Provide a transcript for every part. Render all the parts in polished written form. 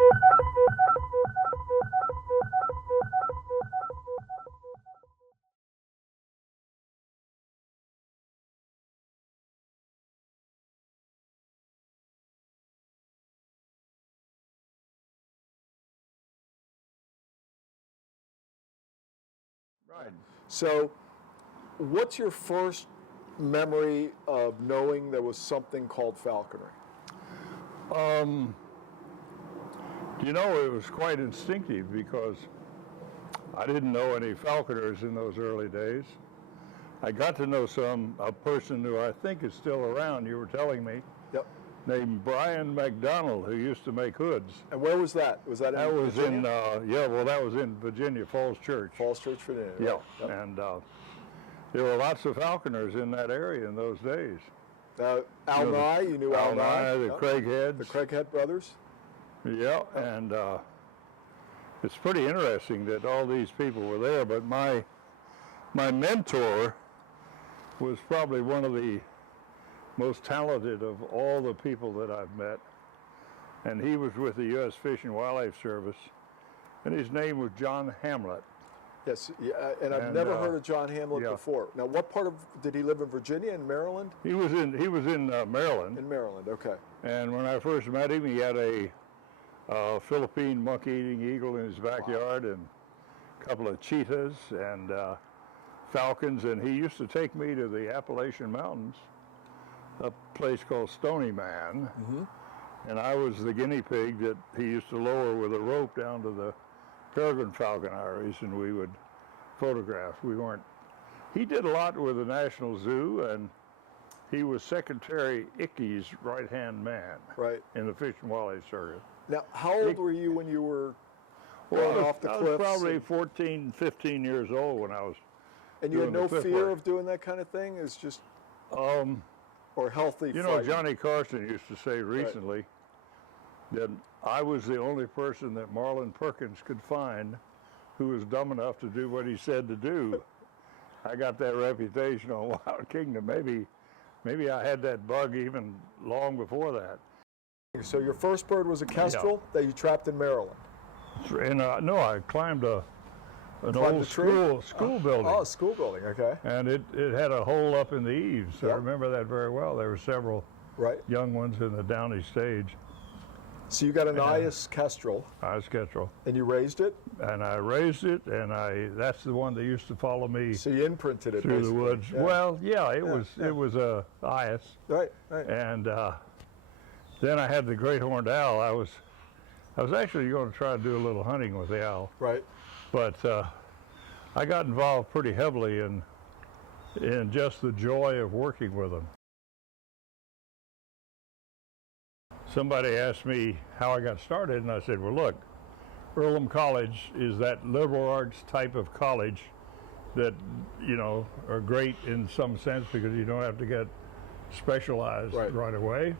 Right. So, what's your first memory of knowing there was something called falconry? You know, it was quite instinctive because I didn't know any falconers in those early days. I got to know a person who I think is still around, you were telling me, Yep. named Brian McDonald, who used to make hoods. And where was that? Was that in Virginia? That was in Virginia, Falls Church. Falls Church, Virginia. Yeah, Right. Yep. and there were lots of falconers in that area in those days. Al Nye, you knew Al Nye? The Yep. Craigheads. The Craighead brothers? Yeah, and it's pretty interesting that all these people were there, but my mentor was probably one of the most talented of all the people that I've met, and he was with the U.S. Fish and Wildlife Service, and his name was John Hamlet. Yes, yeah, and I've never heard of John Hamlet before. Now, what part of, did he live in Virginia and Maryland? He was in Maryland. In Maryland, okay. And when I first met him, he had a Philippine monkey-eating eagle in his backyard, and a couple of cheetahs and falcons, and he used to take me to the Appalachian Mountains, a place called Stony Man, and I was the guinea pig that he used to lower with a rope down to the peregrine falcon eyries, and we would photograph. He did a lot with the National Zoo, and he was Secretary Ickey's right-hand man in the Fish and Wildlife Service. Now, how old were you when you were going off the cliffs? I was probably 14, 15 years old when I was. And you had no fear of doing that kind of thing? It's just, or healthy You know, Johnny Carson used to say recently that I was the only person that Marlin Perkins could find who was dumb enough to do what he said to do. I got that reputation on Wild Kingdom. Maybe I had that bug even long before that. So your first bird was a kestrel that you trapped in Maryland? And no, I climbed an old school building. Oh, a school building, okay. And it had a hole up in the eaves. I remember that very well. There were several young ones in the downy stage. So you got an Ias kestrel. Ias kestrel. And you raised it? And I raised it, and that's the one that used to follow me. So you imprinted it through the woods. Yeah. Well, yeah, it was a Ias. Right. And then I had the great horned owl. I was actually going to try to do a little hunting with the owl. Right. But I got involved pretty heavily in just the joy of working with them. Somebody asked me how I got started, and I said, well, look, Earlham College is that liberal arts type of college that, you know, are great in some sense because you don't have to get specialized right away.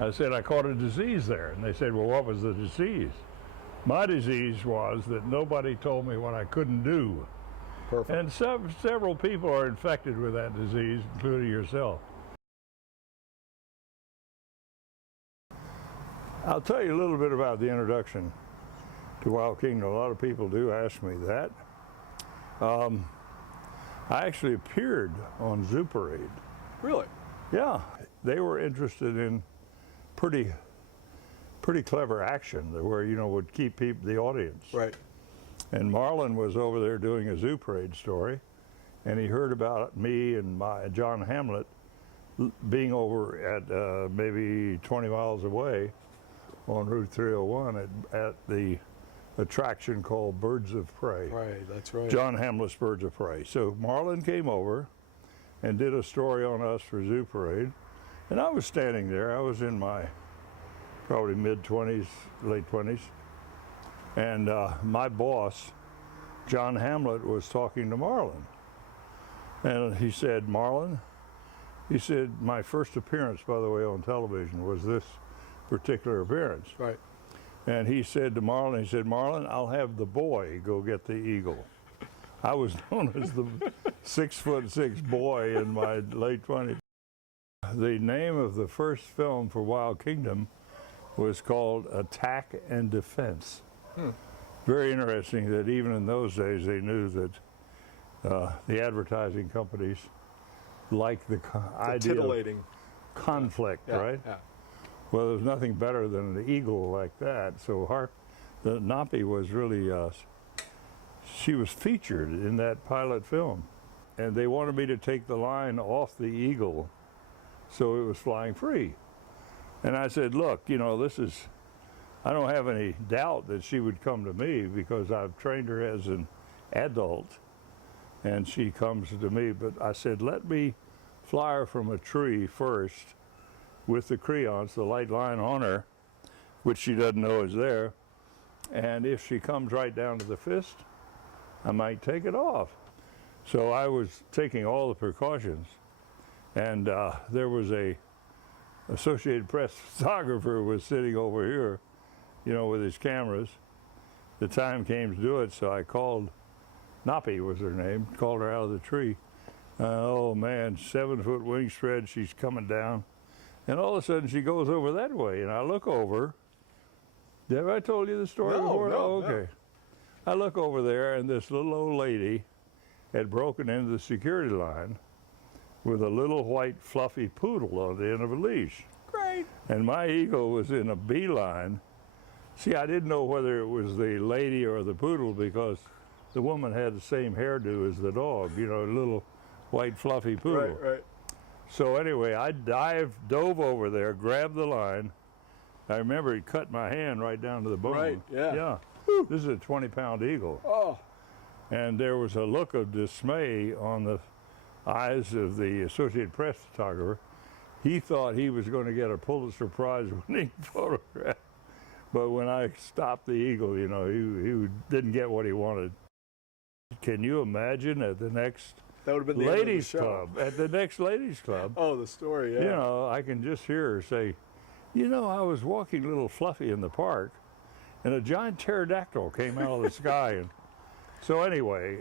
I said, I caught a disease there. And they said, well, what was the disease? My disease was that nobody told me what I couldn't do. Perfect. And several people are infected with that disease, including yourself. I'll tell you a little bit about the introduction to Wild Kingdom. A lot of people do ask me that. I actually appeared on Zoo Parade. Really? Yeah. They were interested in pretty clever action where, you know, would keep the audience. Right. And Marlin was over there doing a Zoo Parade story, and he heard about me and John Hamlet being over at maybe 20 miles away on Route 301 at the attraction called Birds of Prey. Right, that's right. John Hamlet's Birds of Prey. So Marlin came over and did a story on us for Zoo Parade, and I was standing there. I was in my probably mid-20s, late 20s, and my boss, John Hamlet, was talking to Marlin, and he said, Marlin, he said, my first appearance, by the way, on television was this particular appearance. Right. And he said to Marlin, he said, Marlin, I'll have the boy go get the eagle. I was known as the 6'6" boy in my late 20s. The name of the first film for Wild Kingdom was called Attack and Defense. Very interesting that even in those days they knew that the advertising companies liked the idea Titillating. of conflict, Yeah, right? yeah. Well, there's nothing better than an eagle like that. So the Napi was really, she was featured in that pilot film. And they wanted me to take the line off the eagle so it was flying free. And I said, look, you know, I don't have any doubt that she would come to me because I've trained her as an adult and she comes to me. But I said, let me fly her from a tree first with the creance, the light line on her, which she doesn't know is there. And if she comes right down to the fist, I might take it off. So I was taking all the precautions. And there was a Associated Press photographer was sitting over here, you know, with his cameras. The time came to do it, so I called, Napi was her name, called her out of the tree. Oh man, 7-foot wing spread, she's coming down. And all of a sudden she goes over that way, and I look over. Have I told you the story before? No, oh, okay. No. I look over there, and this little old lady had broken into the security line with a little white fluffy poodle on the end of a leash. Great. And my eagle was in a beeline. See, I didn't know whether it was the lady or the poodle because the woman had the same hairdo as the dog, you know, a little white fluffy poodle. Right. So anyway, I dove over there, grabbed the line. I remember it cut my hand right down to the bone. Right, yeah. Yeah. This is a 20-pound eagle. Oh. And there was a look of dismay on the eyes of the Associated Press photographer. He thought he was going to get a Pulitzer Prize winning photograph. But when I stopped the eagle, you know, he didn't get what he wanted. Can you imagine at the next That would have been the ladies end of the show. club, at the next ladies club, Oh, the story, yeah. you know, I can just hear her say, you know, I was walking a little fluffy in the park and a giant pterodactyl came out of the sky. And so anyway,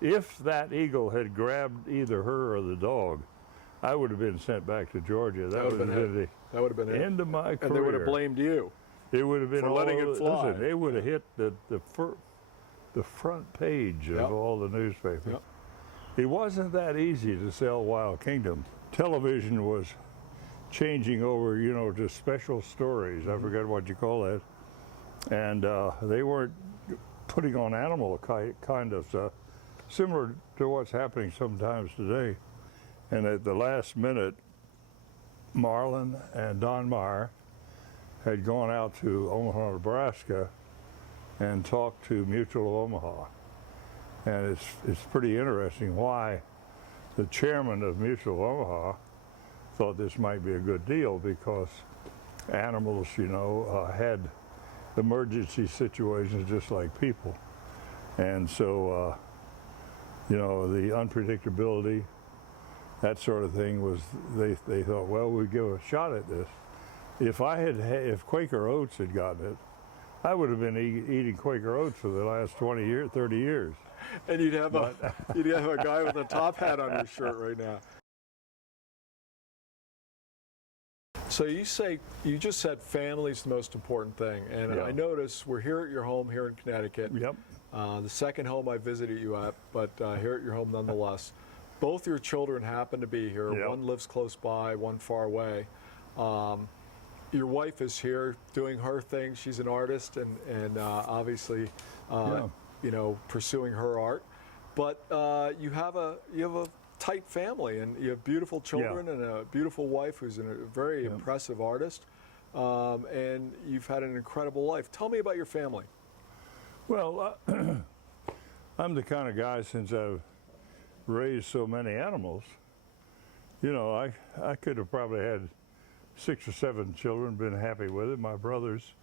if that eagle had grabbed either her or the dog, I would have been sent back to Georgia. That would have been That would have been the it. end of my career. And they would have blamed you. It would have been for all letting it fly. Listen, it would have hit the front page of Yep. all the newspapers. Yep. It wasn't that easy to sell Wild Kingdom. Television was changing over, you know, to special stories. I forget what you call that. And they weren't putting on animal kind of stuff, similar to what's happening sometimes today. And at the last minute, Marlon and Don Meyer had gone out to Omaha, Nebraska and talked to Mutual of Omaha. And it's pretty interesting why the chairman of Mutual of Omaha thought this might be a good deal, because animals, you know, had emergency situations just like people. And so, you know, the unpredictability, that sort of thing was, they thought, well, we'd give a shot at this. If Quaker Oats had gotten it, I would have been eating Quaker Oats for the last 20 years, 30 years. And you'd have a guy with a top hat on your shirt right now. So you just said family's the most important thing, and Yeah. I notice we're here at your home here in Connecticut. Yep. The second home I visited you at, but here at your home nonetheless. Both your children happen to be here. Yep. One lives close by, one far away. Your wife is here doing her thing. She's an artist and obviously, you know, pursuing her art. But you have a tight family, and you have beautiful children and a beautiful wife who's a very impressive artist. And you've had an incredible life. Tell me about your family. Well, I'm the kind of guy, since I've raised so many animals, you know, I could have probably had 6 or 7 children, been happy with it. My brothers,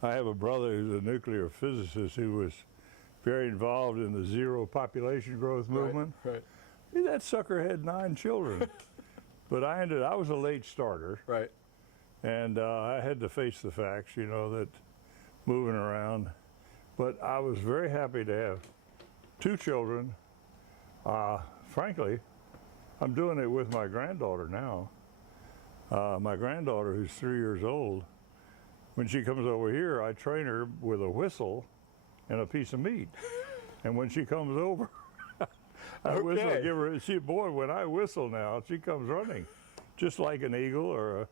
I have a brother who's a nuclear physicist who was very involved in the zero population growth movement. Right. That sucker had 9 children. But I was a late starter. Right. And I had to face the facts, you know, that moving around. But I was very happy to have 2 children. Frankly, I'm doing it with my granddaughter now. My granddaughter, who's 3 years old, when she comes over here, I train her with a whistle and a piece of meat. And when she comes over, I whistle, give her. Boy, when I whistle now, she comes running, just like an eagle or a.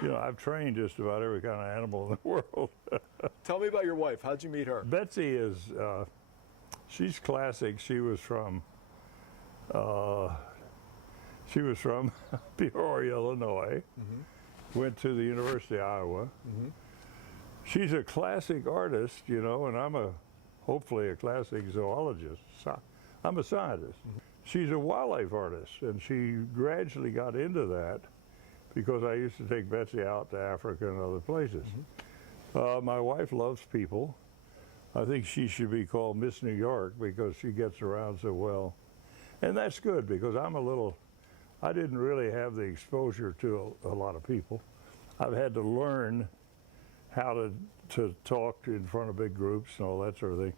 You know, I've trained just about every kind of animal in the world. Tell me about your wife. How'd you meet her? Betsy is, she's classic. She was from Peoria, Illinois. Went to the University of Iowa. She's a classic artist, you know, and I'm hopefully a classic zoologist. I'm a scientist. She's a wildlife artist, and she gradually got into that because I used to take Betsy out to Africa and other places. My wife loves people. I think she should be called Miss New York because she gets around so well. And that's good because I didn't really have the exposure to a lot of people. I've had to learn how to talk in front of big groups and all that sort of thing.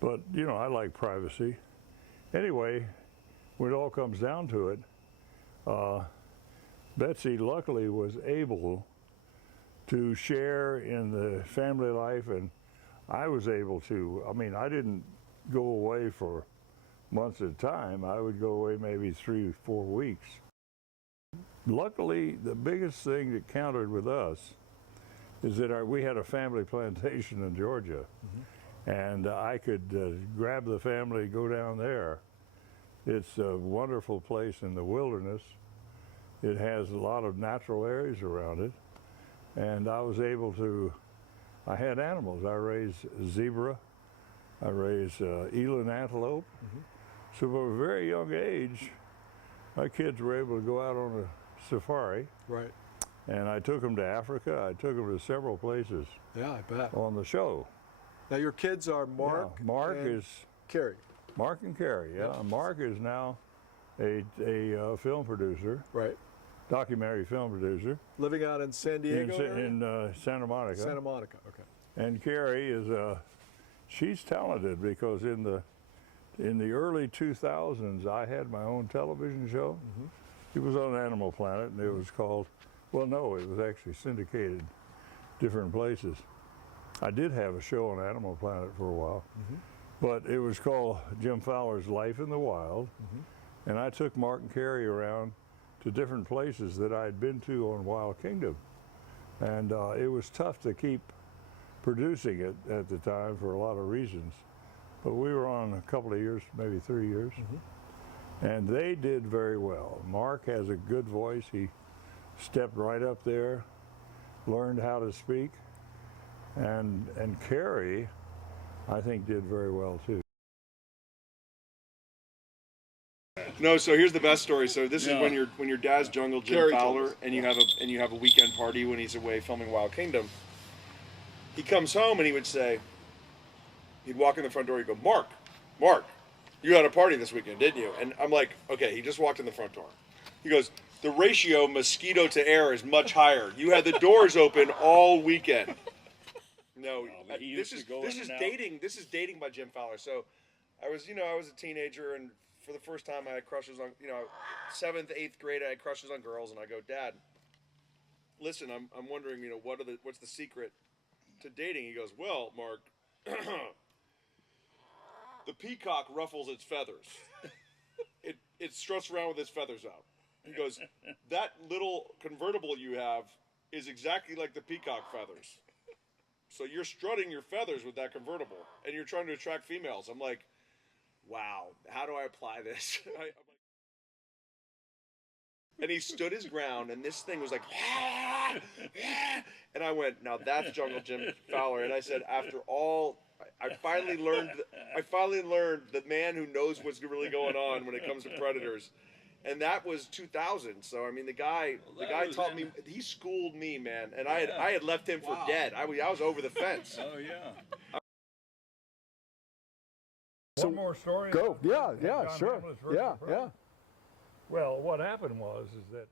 But, you know, I like privacy. Anyway, when it all comes down to it, Betsy luckily was able to share in the family life, and I was able to. I mean, I didn't go away for months at a time. I would go away maybe 3 or 4 weeks. Luckily, the biggest thing that countered with us is that we had a family plantation in Georgia, and I could grab the family, go down there. It's a wonderful place in the wilderness. It has a lot of natural areas around it, and I was able to, I had animals. I raised zebra, I raised eland antelope. So from a very young age, my kids were able to go out on a safari. Right. And I took them to Africa. I took them to several places. Yeah, I bet. On the show. Now your kids are Mark. Yeah, Mark and is Carrie. Mark and Carrie. Yeah. Mark is now a film producer. Right. Documentary film producer. Living out in San Diego. In Santa Monica. Santa Monica. Okay. And Carrie is she's talented because in the early 2000s I had my own television show. It was on Animal Planet, and it was called. Well, no, it was actually syndicated different places. I did have a show on Animal Planet for a while, but it was called Jim Fowler's Life in the Wild, and I took Mark and Carrie around to different places that I'd been to on Wild Kingdom, and it was tough to keep producing it at the time for a lot of reasons, but we were on a couple of years, maybe 3 years, and they did very well. Mark has a good voice. He stepped right up there, learned how to speak, and Carrie, I think, did very well too. No, so here's the best story. So this is when your dad's Jungle Jim Fowler, and you have a weekend party when he's away filming Wild Kingdom. He comes home and he would say, he'd walk in the front door. He'd go, Mark, you had a party this weekend, didn't you? And I'm like, okay, he just walked in the front door. He goes, the ratio mosquito to air is much higher. You had the doors open all weekend. No, this is dating. This is dating by Jim Fowler. So, I was a teenager, and for the first time I had crushes on, 7th, 8th grade, I had crushes on girls, and I go, Dad, listen, I'm wondering, what's the secret to dating? He goes, well, Mark, the peacock ruffles its feathers. It struts around with its feathers out. He goes, that little convertible you have is exactly like the peacock feathers. So you're strutting your feathers with that convertible, and you're trying to attract females. I'm like, wow, how do I apply this? And he stood his ground, and this thing was like, and I went, now that's Jungle Jim Fowler. And I said, after all, I finally learned the man who knows what's really going on when it comes to predators. And that was 2000. So I mean, the guy taught me. He schooled me, man. And I had left him for dead. I was over the fence. Oh yeah. So one more story. Go. Yeah, sure. Yeah. Well, what happened was that